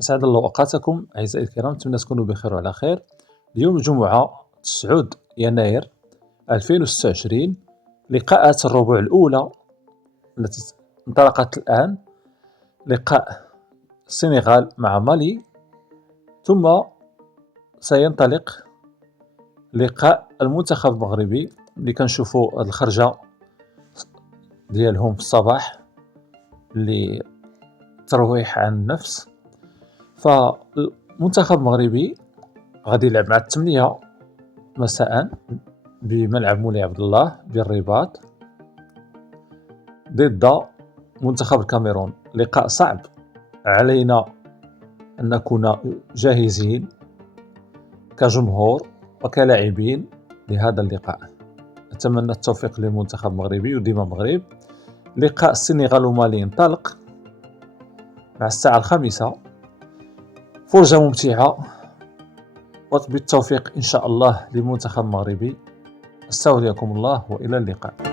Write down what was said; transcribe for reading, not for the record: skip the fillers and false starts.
أسعد الله أوقاتكم أعزائي الكرام، نتمنى تكونوا بخير وعلى خير. اليوم الجمعة 9 يناير 2026، لقاءات الربع الأولى التي انطلقت الآن، لقاء السنغال مع مالي، ثم سينطلق لقاء المنتخب المغربي اللي كنشوفوا الخرجة ديالهم في الصباح لترويح عن النفس. فالمنتخب المغربي غادي يلعب مع 8 مساء بملعب مولاي عبد الله بالرباط ضد منتخب الكاميرون. لقاء صعب، علينا أن نكون جاهزين كجمهور وكلاعبين لهذا اللقاء. أتمنى التوفيق للمنتخب المغربي وديما المغرب. لقاء السنغال ومالي ينطلق مع الساعة 5، فرجة ممتعة وبالتوفيق إن شاء الله للمنتخب المغربي. استودعكم الله وإلى اللقاء.